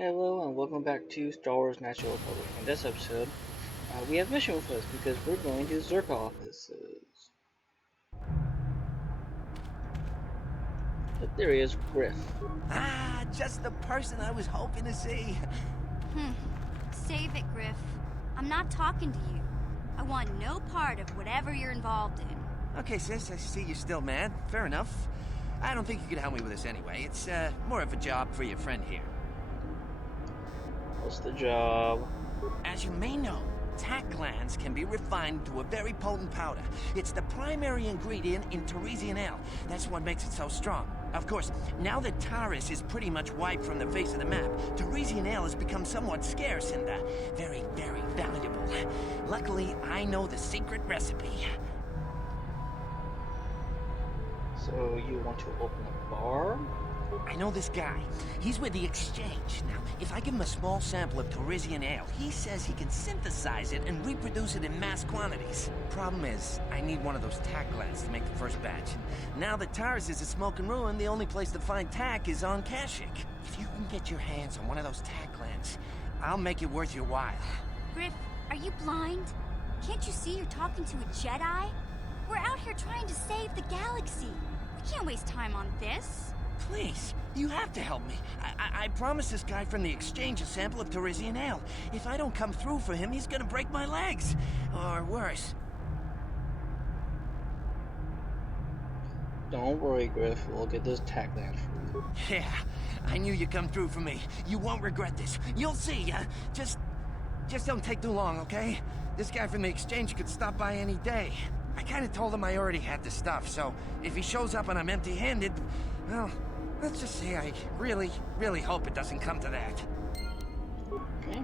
Hello and welcome back to Star Wars National Republic. In this episode, we have mission with us because we're going to Zerka offices. But there is Griff. Ah, just the person I was hoping to see. Save it, Griff. I'm not talking to you. I want no part of whatever you're involved in. Okay, sis, I see you're still mad. Fair enough. I don't think you could help me with this anyway. It's more of a job for your friend here. What's the job? As you may know, tac glands can be refined to a very potent powder. It's the primary ingredient in Teresian ale. That's what makes it so strong. Of course, now that Taris is pretty much wiped from the face of the map, Teresian ale has become somewhat scarce and very, very valuable. Luckily, I know the secret recipe. So you want to open a bar? I know this guy. He's with the Exchange. Now, if I give him a small sample of Teresian ale, he says he can synthesize it and reproduce it in mass quantities. Problem is, I need one of those tac glands to make the first batch. Now that Taris is a smoking ruin, the only place to find tac is on Kashyyyk. If you can get your hands on one of those tac glands, I'll make it worth your while. Griff, are you blind? Can't you see you're talking to a Jedi? We're out here trying to save the galaxy. We can't waste time on this. Please, you have to help me. I promised this guy from the Exchange a sample of Teresian ale. If I don't come through for him, he's gonna break my legs. Or worse. Don't worry, Griff. We'll get those tac glands for you. Yeah, I knew you'd come through for me. You won't regret this. You'll see. Just don't take too long, okay? This guy from the Exchange could stop by any day. I kind of told him I already had the stuff, so if he shows up and I'm empty-handed, well, let's just say I really, really hope it doesn't come to that. Okay.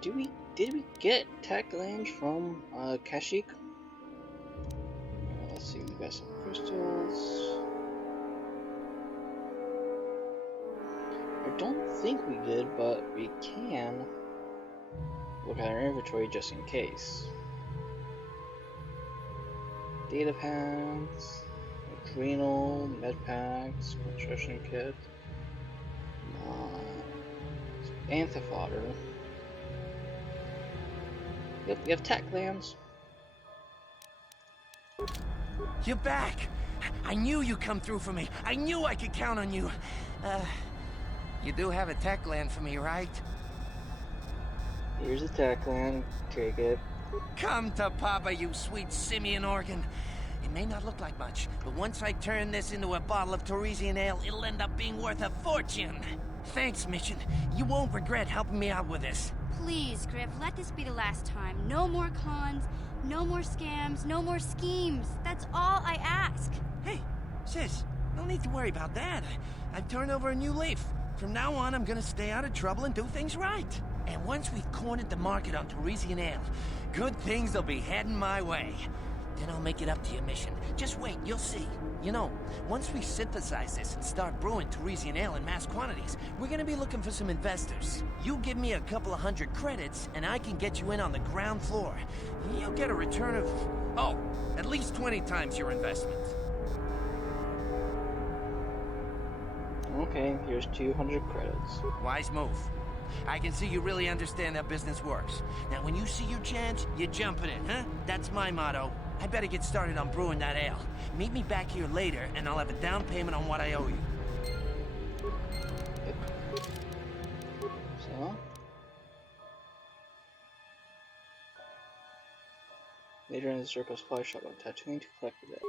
Did we get tac glands from Kashyyyk? Let's see. We got some crystals. I don't think we did, but we can look at our inventory just in case. Data pads, adrenal, med packs, construction kit, bantha fodder. Yep, we have tac glands. You're back! I knew you'd come through for me. I knew I could count on you. You do have a tac gland for me, right? Here's a tac gland. Take it. Come to Papa, you sweet simian organ. It may not look like much, but once I turn this into a bottle of Teresian ale, it'll end up being worth a fortune. Thanks, Mission. You won't regret helping me out with this. Please, Griff, let this be the last time. No more cons, no more scams, no more schemes. That's all I ask. Hey, sis, no need to worry about that. I've turned over a new leaf. From now on, I'm gonna stay out of trouble and do things right. And once we've cornered the market on Teresian ale, good things will be heading my way. Then I'll make it up to your Mission. Just wait, you'll see. You know, once we synthesize this and start brewing Teresian ale in mass quantities, we're gonna be looking for some investors. You give me a couple of 100 credits, and I can get you in on the ground floor. You'll get a return of, at least 20 times your investment. Okay, here's 200 credits. Wise move. I can see you really understand how business works. Now, when you see your chance, you jump at it, huh? That's my motto. I better get started on brewing that ale. Meet me back here later, and I'll have a down payment on what I owe you. Yep. So, later in the Circle Supply Shop on Tatooine to collect the debt.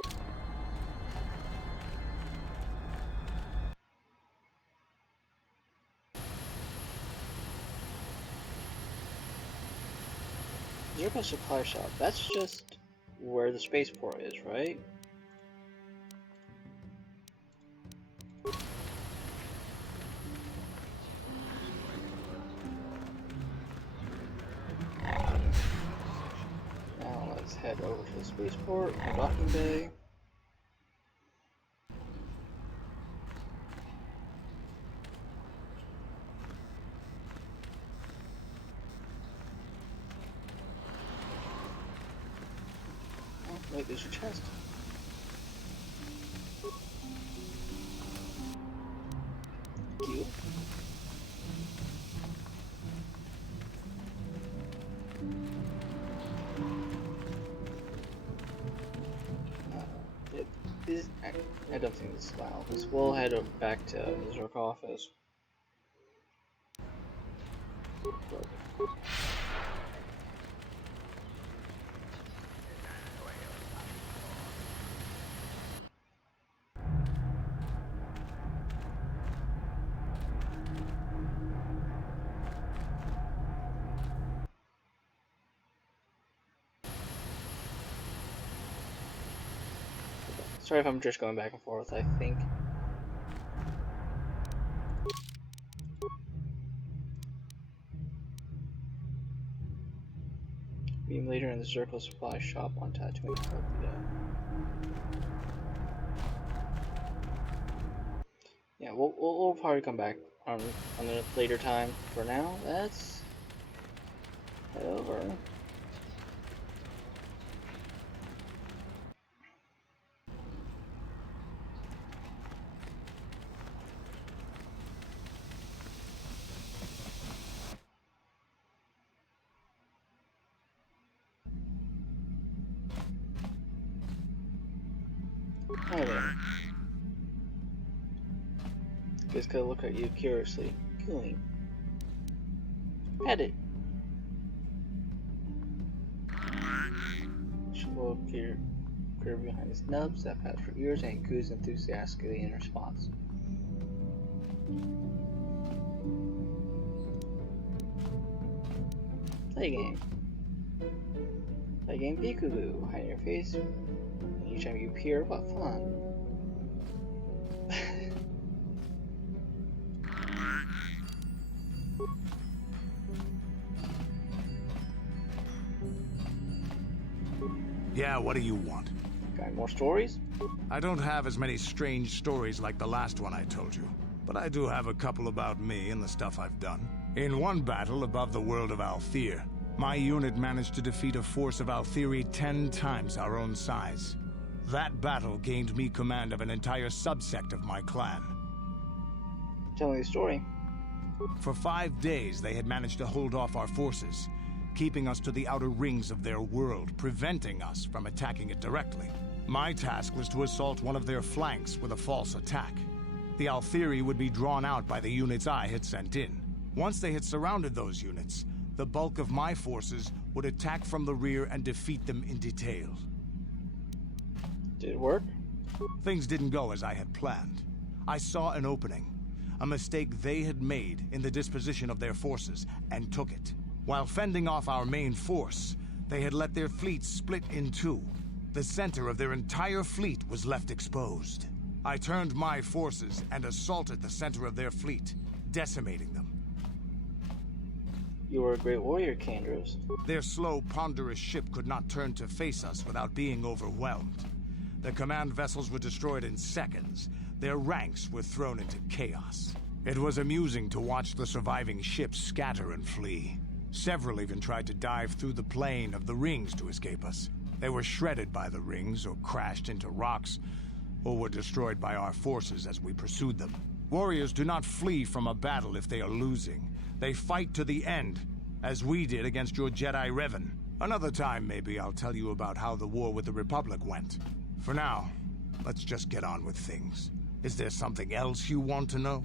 Zerko Supply Shop, that's just where the spaceport is, right? Now let's head over to the spaceport, the docking bay. Wait, there's a chest. Thank you. I don't think this is allowed. We'll head back to the Zerk office. Sorry if I'm just going back and forth, I think. Being later in the Circle Supply shop on Tatooine. Yeah, we'll probably come back on a later time. For now, let's head over. Hi there. Just gonna look at you curiously. Cooing. Pet it. She will appear behind his nubs that pass for ears and coos enthusiastically in response. Play game. Play game Peekaboo. Hide your face. And each time you appear, what fun. Yeah, what do you want? Got more stories? I don't have as many strange stories like the last one I told you, but I do have a couple about me and the stuff I've done. In one battle above the world of Althir, my unit managed to defeat a force of Althiri 10 times our own size. That battle gained me command of an entire subsect of my clan. Tell me the story. For 5 days, they had managed to hold off our forces, keeping us to the outer rings of their world, preventing us from attacking it directly. My task was to assault one of their flanks with a false attack. The Althiri would be drawn out by the units I had sent in. Once they had surrounded those units, the bulk of my forces would attack from the rear and defeat them in detail. Did it work? Things didn't go as I had planned. I saw an opening, a mistake they had made in the disposition of their forces, and took it. While fending off our main force, they had let their fleet split in two. The center of their entire fleet was left exposed. I turned my forces and assaulted the center of their fleet, decimating them. You were a great warrior, Kandros. Their slow, ponderous ship could not turn to face us without being overwhelmed. The command vessels were destroyed in seconds. Their ranks were thrown into chaos. It was amusing to watch the surviving ships scatter and flee. Several even tried to dive through the plane of the rings to escape us. They were shredded by the rings, or crashed into rocks, or were destroyed by our forces as we pursued them. Warriors do not flee from a battle if they are losing. They fight to the end, as we did against your Jedi Revan. Another time, maybe, I'll tell you about how the war with the Republic went. For now, let's just get on with things. Is there something else you want to know?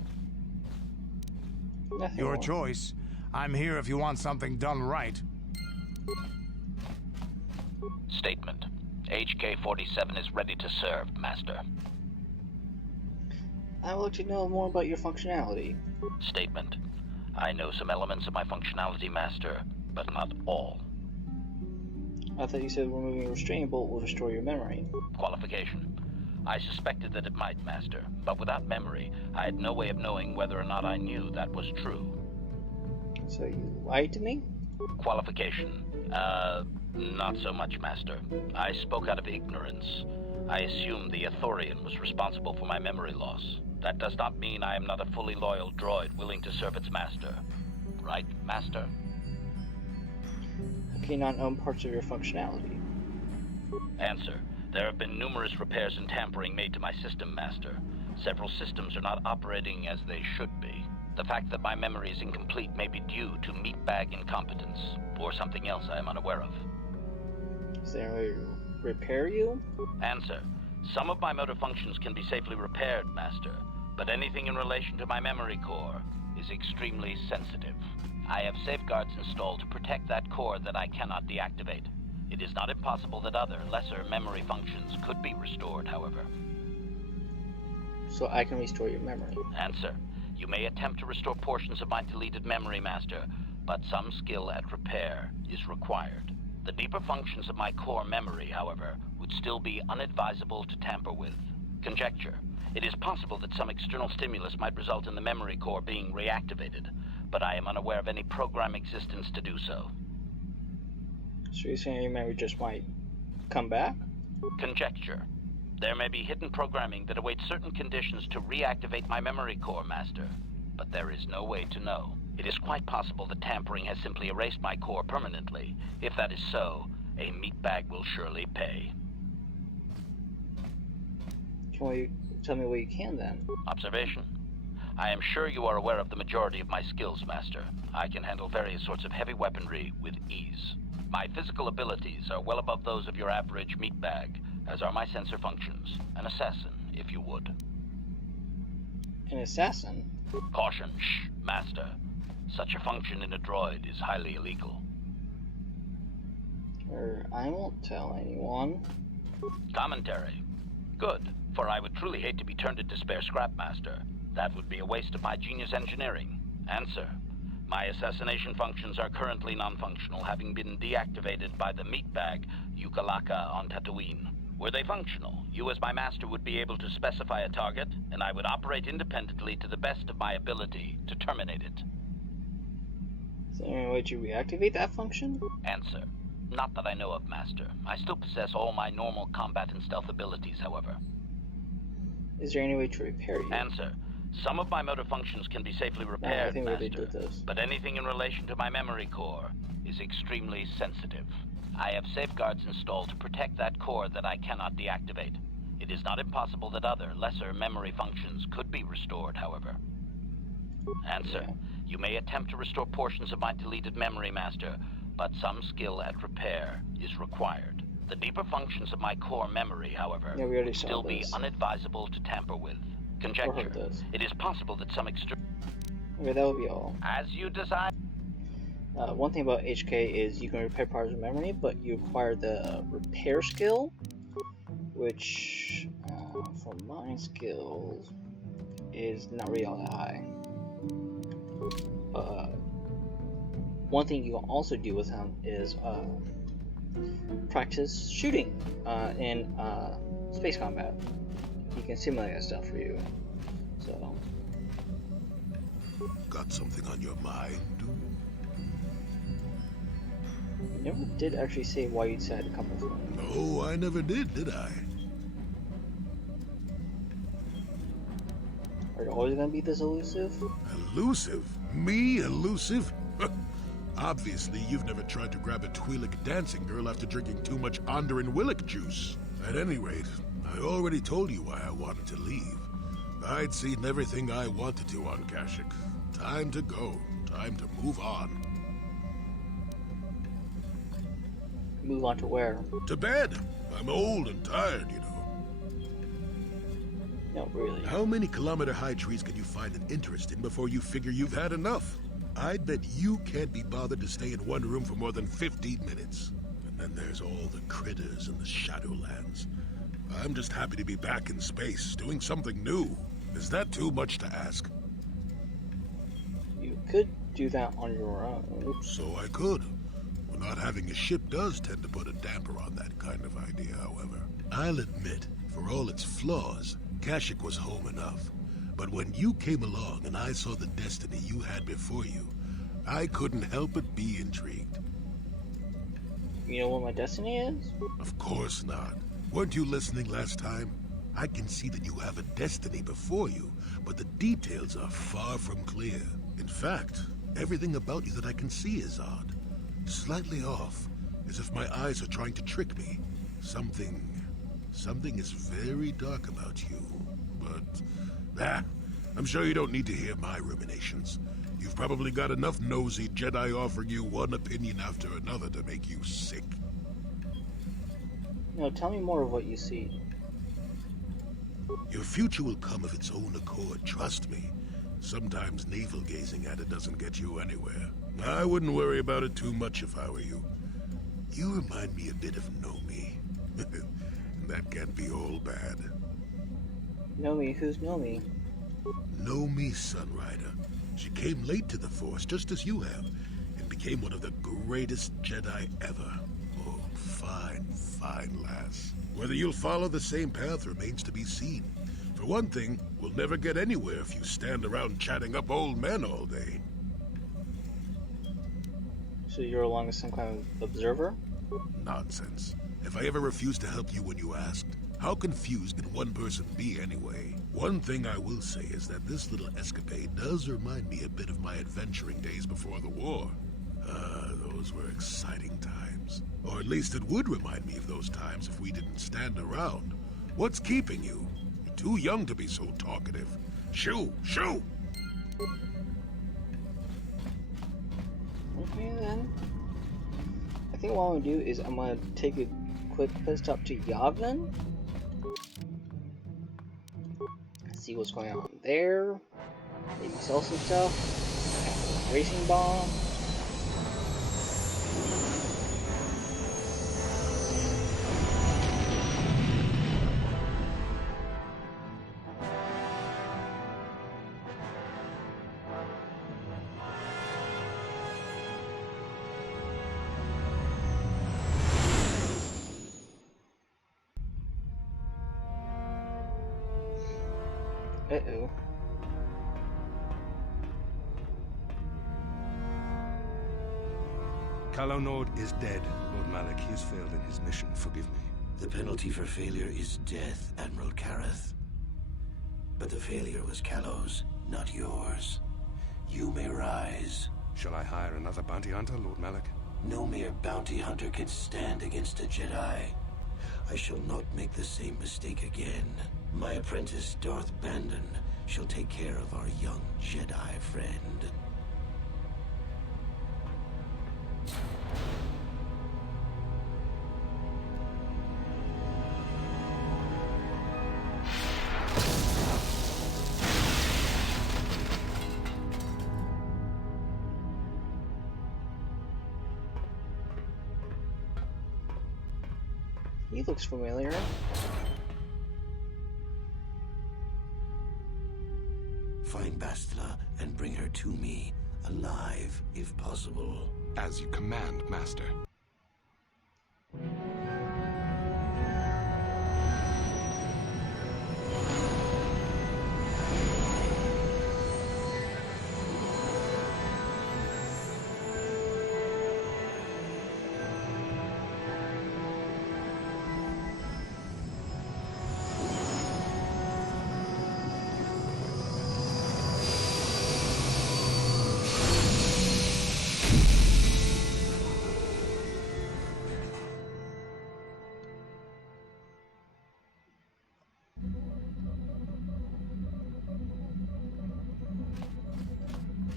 Nothing Your more. choice. I'm here if you want something done right. Statement. HK-47 is ready to serve, Master. I would like to know more about your functionality. Statement. I know some elements of my functionality, Master, but not all. I thought you said removing a restraining bolt will destroy your memory. Qualification. I suspected that it might, Master, but without memory, I had no way of knowing whether or not I knew that was true. So you lied to me? Qualification. Not so much, Master. I spoke out of ignorance. I assumed the Ithorian was responsible for my memory loss. That does not mean I am not a fully loyal droid willing to serve its master. Right, Master? How can you not own parts of your functionality? Answer. There have been numerous repairs and tampering made to my system, Master. Several systems are not operating as they should be. The fact that my memory is incomplete may be due to meatbag incompetence, or something else I am unaware of. Is there a way to repair you? Answer. Some of my motor functions can be safely repaired, Master, but anything in relation to my memory core is extremely sensitive. I have safeguards installed to protect that core that I cannot deactivate. It is not impossible that other, lesser memory functions could be restored, however. So I can restore your memory. Answer. You may attempt to restore portions of my deleted memory, Master, but some skill at repair is required. The deeper functions of my core memory, however, would still be unadvisable to tamper with. Conjecture. It is possible that some external stimulus might result in the memory core being reactivated, but I am unaware of any program existence to do so. So you're saying your memory just might come back? Conjecture. There may be hidden programming that awaits certain conditions to reactivate my memory core, Master, but there is no way to know. It is quite possible that tampering has simply erased my core permanently. If that is so, a meatbag will surely pay. Can you tell me what you can then? Observation. I am sure you are aware of the majority of my skills, Master. I can handle various sorts of heavy weaponry with ease. My physical abilities are well above those of your average meatbag, as are my sensor functions. An assassin, if you would. An assassin? Caution, shh, Master. Such a function in a droid is highly illegal. I won't tell anyone. Commentary. Good, for I would truly hate to be turned into spare scrap, Master. That would be a waste of my genius engineering. Answer. My assassination functions are currently non-functional, having been deactivated by the meatbag Yukalaka on Tatooine. Were they functional, you as my master would be able to specify a target, and I would operate independently to the best of my ability to terminate it. Is there any way to reactivate that function? Answer. Not that I know of, Master. I still possess all my normal combat and stealth abilities, however. Is there any way to repair you? Answer. Some of my motor functions can be safely repaired, I think Master, they did this. but anything in relation to my memory core is extremely sensitive. I have safeguards installed to protect that core that I cannot deactivate. It is not impossible that other, lesser memory functions could be restored, however. Answer. Yeah. You may attempt to restore portions of my deleted memory, Master, but some skill at repair is required. The deeper functions of my core memory, however, Yeah, we already would saw still be this. unadvisable to tamper with. Conjecture. this. It is possible that some extra... Okay, that would be all. As you desire. One thing about HK is you can repair parts of memory, but you acquire the repair skill, which, for my skills, is not really all that high. One thing you can also do with him is practice shooting in space combat. He can simulate that stuff for you. So. Got something on your mind? You never did actually say why you decided to come with me. No, I never did I? Are you always gonna be this elusive? Elusive? Me elusive? Obviously, you've never tried to grab a Twi'lek dancing girl after drinking too much Onderon Willick juice. At any rate, I already told you why I wanted to leave. I'd seen everything I wanted to on Kashyyyk. Time to go. Time to move on. Move on to where? To bed. I'm old and tired, you know. No, really. How many kilometer-high trees can you find an interest in before you figure you've had enough? I'd bet you can't be bothered to stay in one room for more than 15 minutes. And then there's all the critters in the Shadowlands. I'm just happy to be back in space, doing something new. Is that too much to ask? You could do that on your own. So I could. Well, not having a ship does tend to put a damper on that kind of idea, however. I'll admit, for all its flaws, Kashyyyk was home enough. But when you came along and I saw the destiny you had before you, I couldn't help but be intrigued. You know what my destiny is? Of course not. Weren't you listening last time? I can see that you have a destiny before you, but the details are far from clear. In fact, everything about you that I can see is odd. Slightly off, as if my eyes are trying to trick me. Something is very dark about you. But, I'm sure you don't need to hear my ruminations. You've probably got enough nosy Jedi offering you one opinion after another to make you sick. No, tell me more of what you see. Your future will come of its own accord, trust me. Sometimes navel-gazing at it doesn't get you anywhere. I wouldn't worry about it too much if I were you. You remind me a bit of Nomi. That can't be all bad. Nomi? Who's Nomi? Nomi Sunrider. She came late to the Force, just as you have, and became one of the greatest Jedi ever. Oh, fine, fine lass. Whether you'll follow the same path remains to be seen. For one thing, we'll never get anywhere if you stand around chatting up old men all day. So you're along as some kind of observer? Nonsense. Have I ever refused to help you when you asked? How confused can one person be anyway? One thing I will say is that this little escapade does remind me a bit of my adventuring days before the war. Those were exciting times. Or at least it would remind me of those times if we didn't stand around. What's keeping you? You're too young to be so talkative. Shoo! Shoo! Okay then. I think what I'm gonna do is I'm gonna take a quick pit stop to Yavin. See what's going on there. Maybe sell some stuff. Racing bomb. Uh-oh. Calo Nord is dead, Lord Malik. He has failed in his mission. Forgive me. The penalty for failure is death, Admiral Kareth. But the failure was Calo's, not yours. You may rise. Shall I hire another bounty hunter, Lord Malik? No mere bounty hunter can stand against a Jedi. I shall not make the same mistake again. My apprentice, Darth Bandon, shall take care of our young Jedi friend. He looks familiar. Find Bastila and bring her to me, alive if possible. As you command, Master.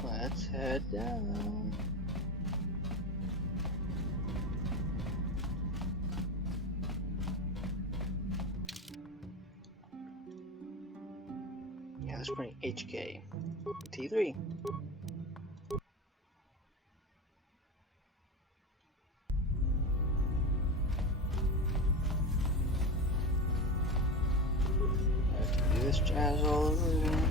Let's head down. Yeah, let's bring HK. T3. Have to do this jazz all over again.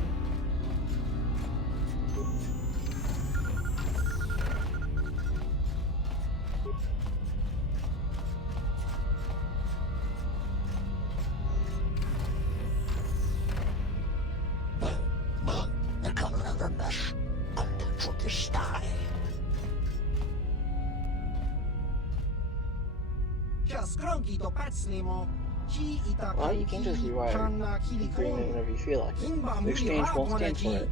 Well, you can just rewrite the agreement whenever you feel like it. The exchange won't stand for it.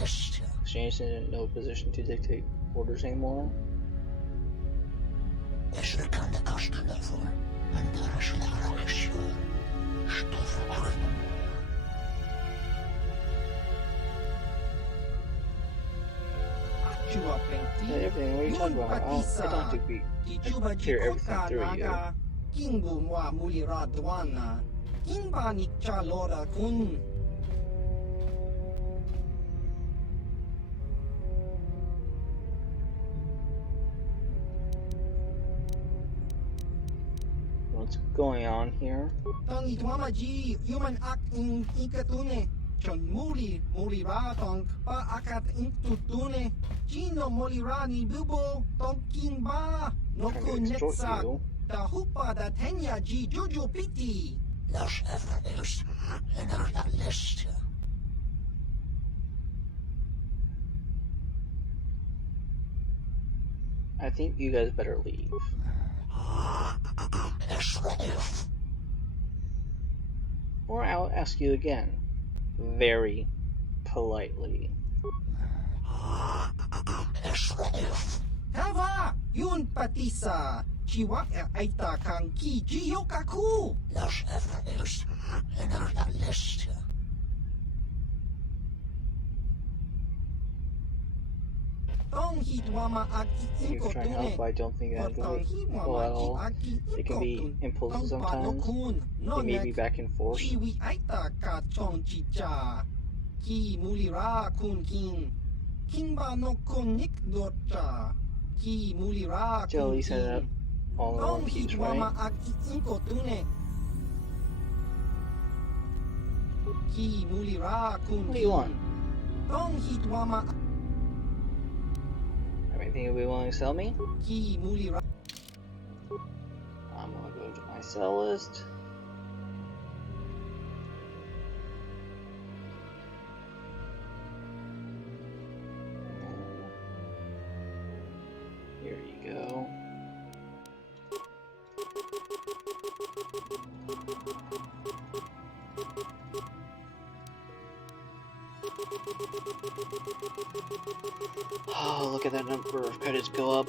Exchange is in no position to dictate orders anymore. Everything, what are you talking about? I don't have to hear everything through you. Kingun wa mulira dwana. Kinba ni chalora kun. What's going on here? Tong itwama ji human act in ikatune. Chon mulira tong pa akat in tutune. Chino mulira ni bubo tong kinba. No Trying to kun extort netsa. you. Da hupa da tenya ji juju piti. I think you guys better leave. Or I'll ask you again. Very politely. Hava yun patisa. Chiwak aita kang ki jiyokaku. Tong hitwama aki He was trying to help, but I don't think that will well. They can be impulsive sometimes. They may be back and forth. Chiwi aita ka chong chicha. Ki mulira kun king. Kingba no kun nik docha. Ki mulira Jelly kun set it up king. all in one piece, right? Ki mulira kun What do you want? Tong hitwama Anything you'll be willing to sell me? ki mulira. I'm gonna go to my sell list. Here you go. Oh, look at that number of credits go up.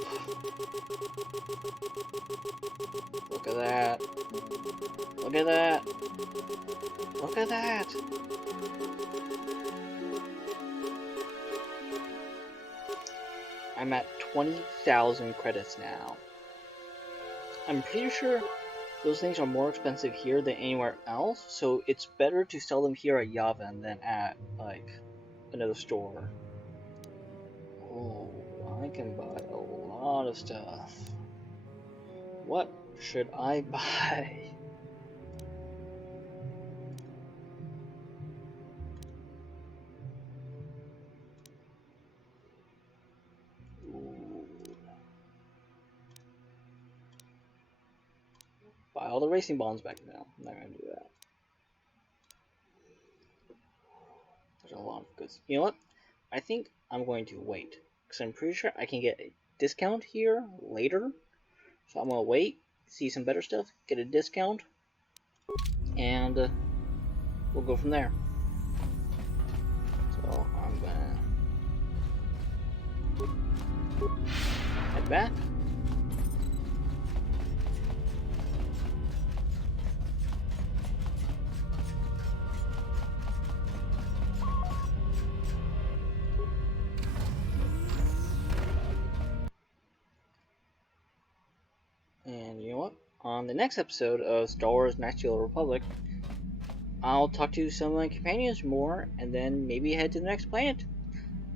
Look at that. Look at that. Look at that. I'm at 20,000 credits now. I'm pretty sure those things are more expensive here than anywhere else, so it's better to sell them here at Yavin than at, like, another store. Oh, I can buy a lot of stuff. What should I buy? Ooh. Buy all the racing bonds back now. I'm not gonna do that. There's a lot of goods. You know what? I think I'm going to wait, because I'm pretty sure I can get a discount here later. So I'm gonna wait, see some better stuff, get a discount, and we'll go from there. So I'm gonna head back. And you know what? On the next episode of Star Wars Knights of the Old Republic, I'll talk to some of my companions more, and then maybe head to the next planet.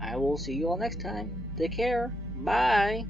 I will see you all next time. Take care. Bye.